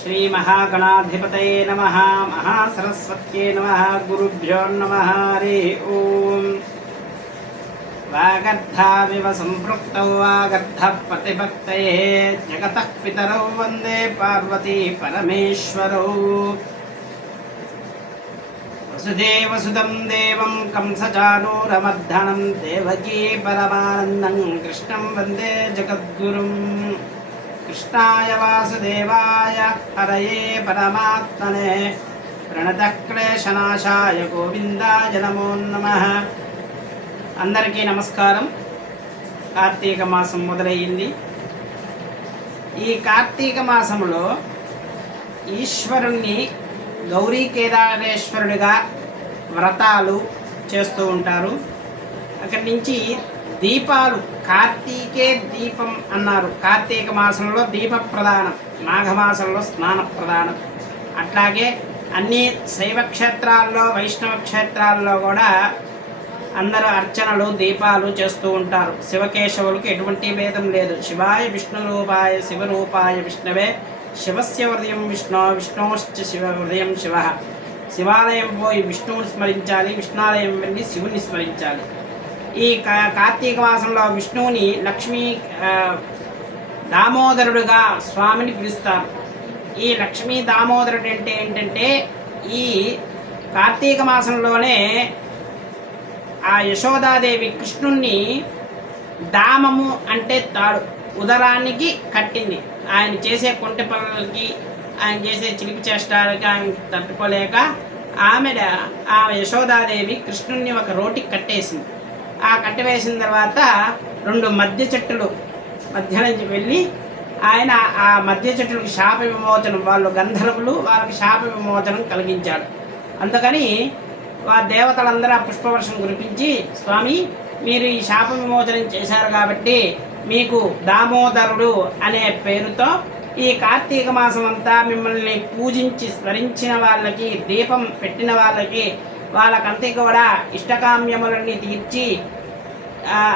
श्री महागणाधिपतये नमः। महासरस्वत्यै नमः। गुरुभ्यो नमः। हरिः ओम्। वागर्धाविव सम्पृक्तौ वागर्धः प्रतिभक्तये जगतः पितरौ वन्दे पार्वती परमेश्वरौ। वसुदेवसुतं देवं कंसचाणूरमर्दनं देवकी परमानन्दं कृष्णं वन्दे जगद्गुरुम्। कृष्णाय वासुदेवाय हरये परमात्मने प्रणतः क्लेशनाशाय गोविन्दाय नमो नमः। అందరికీ నమస్కారం। కార్తీక మాసం మొదలయ్యింది। ఈ కార్తీక మాసంలో ఈశ్వరుణ్ణి గౌరీ కేదారేశ్వరుడిగా వ్రతాలు చేస్తూ ఉంటారు। అక్కడి నుంచి దీపాలు కార్తీకే దీపం అన్నారు। కార్తీక మాసంలో దీప ప్రదానం, మాఘమాసంలో స్నాన ప్రదానం। అట్లాగే అన్ని శైవ క్షేత్రాల్లో వైష్ణవ క్షేత్రాల్లో కూడా అందరూ అర్చనలు దీపాలు చేస్తూ ఉంటారు। శివకేశవులకు ఎటువంటి భేదం లేదు। శివాయ విష్ణు రూపాయ శివరూపాయ విష్ణవే శివస్య హృదయం విష్ణు విష్ణోశ్చ శివ హృదయం శివ। శివాలయం పోయి విష్ణువుని స్మరించాలి, విష్ణాలయం వెళ్ళి శివుని స్మరించాలి। ఈ కార్తీక మాసంలో విష్ణువుని లక్ష్మీ దామోదరుడుగా స్వామిని పిలుస్తారు। ఈ లక్ష్మీ దామోదరుడు అంటే ఏంటంటే ఈ కార్తీక మాసంలోనే ఆ యశోదాదేవి కృష్ణుణ్ణి దామము అంటే తాడు ఉదరానికి కట్టింది। ఆయన చేసే కొంటె పనులకి, ఆయన చేసే చిలిపి చేష్టాలకి ఆయన తట్టుకోలేక ఆ యశోదాదేవి కృష్ణుణ్ణి ఒక రోటికి కట్టేసింది। ఆ కట్టవేసిన తర్వాత రెండు మధ్య చెట్టులు మధ్య నుంచి వెళ్ళి ఆయన ఆ మధ్య చెట్టులకి శాప విమోచనం, వాళ్ళు గంధర్వులు, వాళ్ళకి శాప విమోచనం కలిగించాడు। అందుకని దేవతలందరూ ఆ పుష్పవర్షం కురిపించి, స్వామి మీరు ఈ శాప విమోచనం చేశారు కాబట్టి మీకు దామోదరుడు అనే పేరుతో ఈ కార్తీక మాసం అంతా మిమ్మల్ని పూజించి స్మరించిన వాళ్ళకి, దీపం పెట్టిన వాళ్ళకంతా కూడా ఇష్టకామ్యములన్నీ తీర్చి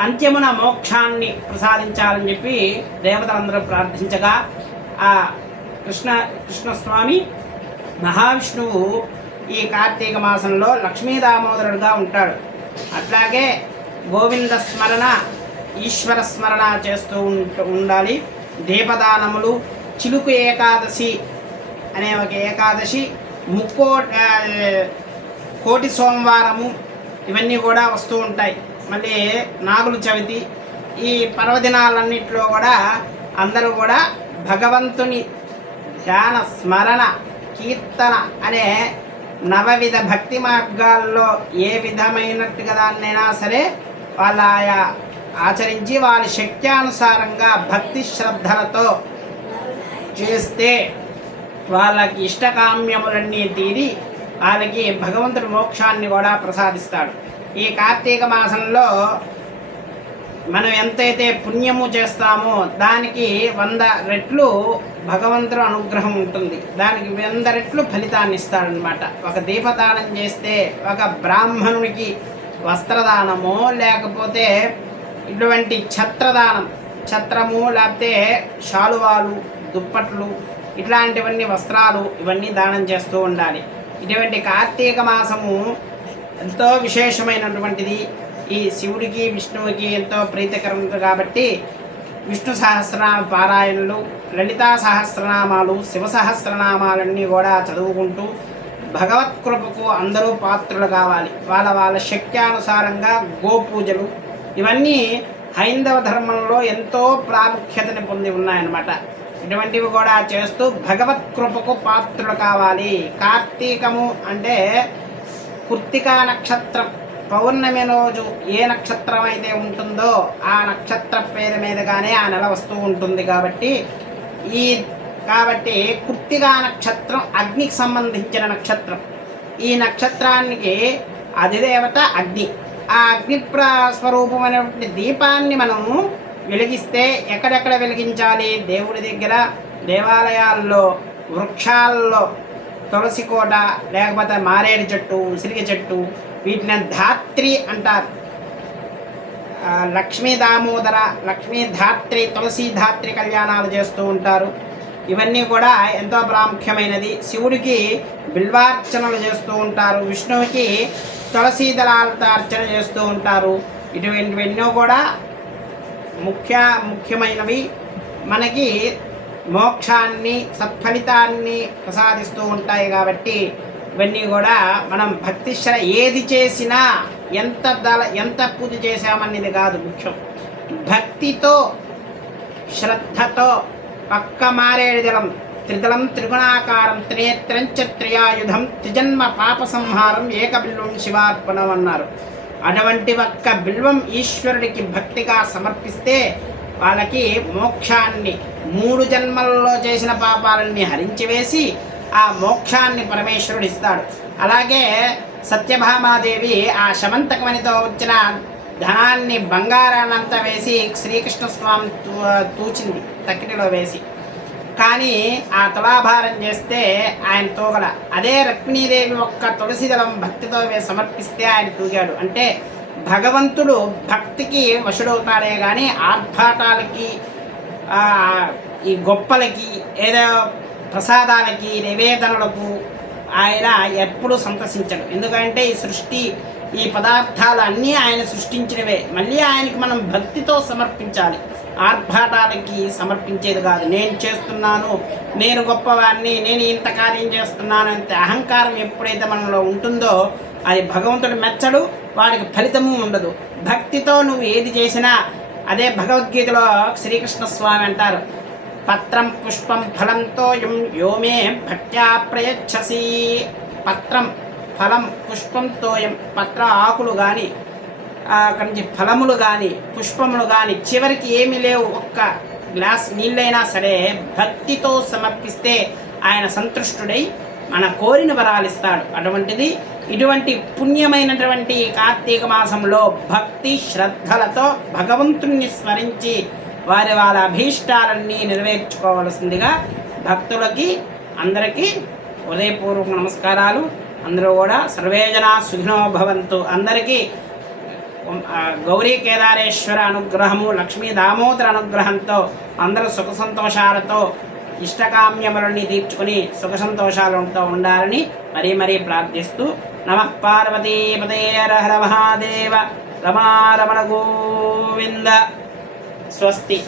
అంత్యమున మోక్షాన్ని ప్రసాదించాలని చెప్పి దేవతలందరూ ప్రార్థించగా ఆ కృష్ణస్వామి మహావిష్ణువు ఈ కార్తీక మాసంలో లక్ష్మీ దామోదరుడుగా ఉంటాడు। అట్లాగే గోవింద స్మరణ, ఈశ్వర స్మరణ చేస్తూ ఉండాలి। దీపదానములు, చిలుకు ఏకాదశి అనే ఒక ఏకాదశి, కోటి సోమవారము, ఇవన్నీ కూడా వస్తూ ఉంటాయి। మళ్ళీ నాగుల చవితి, ఈ పర్వదినాలన్నింటిలో కూడా అందరూ కూడా భగవంతుని ధ్యాన, స్మరణ, కీర్తన అనే నవవిధ భక్తి మార్గాల్లో ఏ విధమైనట్టుగా దాన్నైనా సరే వాళ్ళ ఆచరించి వాళ్ళ శక్త్యానుసారంగా భక్తి శ్రద్ధలతో చేస్తే వాళ్ళకి ఇష్టకామ్యములన్నీ తీరి వాళ్ళకి భగవంతుడు మోక్షాన్ని కూడా ప్రసాదిస్తాడు। ఈ కార్తీక మాసంలో మనం ఎంతైతే పుణ్యము చేస్తామో దానికి 100 రెట్లు భగవంతుడు అనుగ్రహం ఉంటుంది, దానికి 100 రెట్లు ఫలితాన్ని ఇస్తాడనమాట। ఒక దీపదానం చేస్తే, ఒక బ్రాహ్మణునికి వస్త్రదానము, లేకపోతే ఇటువంటి ఛత్రదానం, ఛత్రము లేకపోతే శాలువాలు, దుప్పట్లు, ఇట్లాంటివన్నీ వస్త్రాలు ఇవన్నీ దానం చేస్తూ ఉండాలి। ఇటువంటి కార్తీక మాసము ఎంతో విశేషమైనటువంటిది। ఈ శివుడికి విష్ణువుకి ఎంతో ప్రీతికరమైనది కాబట్టి విష్ణు సహస్రనామ పారాయణలు, లలితా సహస్రనామాలు, శివ సహస్రనామాలన్నీ కూడా చదువుకుంటూ భగవత్కృపకు అందరూ పాత్రలు కావాలి। వాళ్ళ శక్త్యానుసారంగా గోపూజలు ఇవన్నీ హైందవ ధర్మంలో ఎంతో ప్రాముఖ్యతని పొంది ఉన్నాయన్నమాట। ఇటువంటివి కూడా చేస్తూ భగవత్కృపకు పాత్రలు కావాలి। కార్తీకము అంటే కృత్తికా నక్షత్రం పౌర్ణమి రోజు ఏ నక్షత్రం అయితే ఉంటుందో ఆ నక్షత్ర పేరు మీదగానే ఆ నెల వస్తూ ఉంటుంది కాబట్టి కృత్తికా నక్షత్రం అగ్నికి సంబంధించిన నక్షత్రం। ఈ నక్షత్రానికి అధిదేవత అగ్ని। ఆ అగ్ని స్వరూపమైనటువంటి దీపాన్ని మనము వెలిగిస్తే ఎక్కడెక్కడ వెలిగించాలి? దేవుడి దగ్గర, దేవాలయాల్లో, వృక్షాల్లో, తులసి కోట, లేకపోతే మారేడు చెట్టు, ఉసిరిక చెట్టు, వీటిని ధాత్రి అంటారు। లక్ష్మీ దామోదర, లక్ష్మీ ధాత్రి, తులసి ధాత్రి కళ్యాణాలు చేస్తూ ఉంటారు। ఇవన్నీ కూడా ఎంతో ప్రాముఖ్యమైనది. శివుడికి బిల్వార్చనలు చేస్తూ ఉంటారు, విష్ణువుకి తులసీ దళాలతో అర్చన చేస్తూ ఉంటారు. ఇటువంటివెన్నో కూడా ముఖ్యమైనవి, మనకి మోక్షాన్ని సత్ఫలితాన్ని ప్రసాదిస్తూ ఉంటాయి. కాబట్టి ఇవన్నీ కూడా మనం భక్తి ఏది చేసినా ఎంత పూజ చేశామనేది కాదు ముఖ్యం. భక్తితో శ్రద్ధతో పక్క మారేడు దళం త్రిదళం త్రిగుణాకారం త్రినేత్రం చ త్రియాయుధం త్రిజన్మ పాప సంహారం ఏకబిల్వం శివార్పణం అన్నారు. అటువంటి ఒక్క బిల్వం ఈశ్వరుడికి భక్తిగా సమర్పిస్తే వాళ్ళకి మోక్షాన్ని 3 జన్మలలో చేసిన పాపాలన్నీ హరించివేసి ఆ మోక్షాన్ని పరమేశ్వరుడు ఇస్తాడు. అలాగే సత్యభామాదేవి ఆ శమంతకమణితో వచ్చిన ధనాన్ని బంగారాన్నంతా వేసి శ్రీకృష్ణ స్వామి తూచింది తక్కిటిలో వేసి. కానీ ఆ తులాభారం చేస్తే ఆయన తూగల. అదే రుక్మిణీదేవి ఒక్క తులసి దళం భక్తితో సమర్పిస్తే ఆయన తూగాడు. అంటే భగవంతుడు భక్తికి వశుడవుతాడే కానీ ఆర్భాటాలకి ఈ గొప్పలకి ఏదో ప్రసాదాలకి నివేదనలకు ఆయన ఎప్పుడూ సంతసించడు. ఎందుకంటే ఈ సృష్టి ఈ పదార్థాలు అన్నీ ఆయన సృష్టించినవే, మళ్ళీ ఆయనకి మనం భక్తితో సమర్పించాలి, ఆర్భాటాలకి సమర్పించేది కాదు. నేను చేస్తున్నాను, నేను గొప్పవాడిని, నేను ఇంత కార్యం చేస్తున్నాను అంటే అహంకారం ఎప్పుడైతే మనలో ఉంటుందో అది భగవంతుడు మెచ్చడు, వాడికి ఫలితము ఉండదు. భక్తితో నువ్వు ఏది చేసినా అదే భగవద్గీతలో శ్రీకృష్ణ స్వామి అంటారు, పత్రం పుష్పం ఫలంతో యోమే భక్త్యా ప్రయచ్చసి. పత్రం ఫలం పుష్పంతోయం, పత్ర ఆకులు కానీ అక్కడి నుంచి ఫలములు కానీ పుష్పములు కానీ చివరికి ఏమీ లేవు, ఒక్క గ్లాస్ నీళ్ళైనా సరే భక్తితో సమర్పిస్తే ఆయన సంతృష్టుడై మన కోరిన వరాలిస్తాడు. అటువంటిది ఇటువంటి పుణ్యమైనటువంటి కార్తీక మాసంలో భక్తి శ్రద్ధలతో భగవంతుణ్ణి స్మరించి వారి వాళ్ళ అభీష్టాలన్నీ నెరవేర్చుకోవలసిందిగా భక్తులకి అందరికీ ఉదయపూర్వక నమస్కారాలు. అందరూ కూడా సర్వేజనా సుఖినో భవంతు. అందరికీ గౌరీ కేదారేశ్వర అనుగ్రహము, లక్ష్మీ దామోదర అనుగ్రహంతో అందరూ సుఖ సంతోషాలతో ఇష్టకామ్యములన్నీ తీర్చుకుని సుఖ సంతోషాలతో ఉండాలని మరీ ప్రార్థిస్తూ నమః పార్వతీపతే హర హర మహాదేవ రమారమణ గోవింద. స్వస్తి.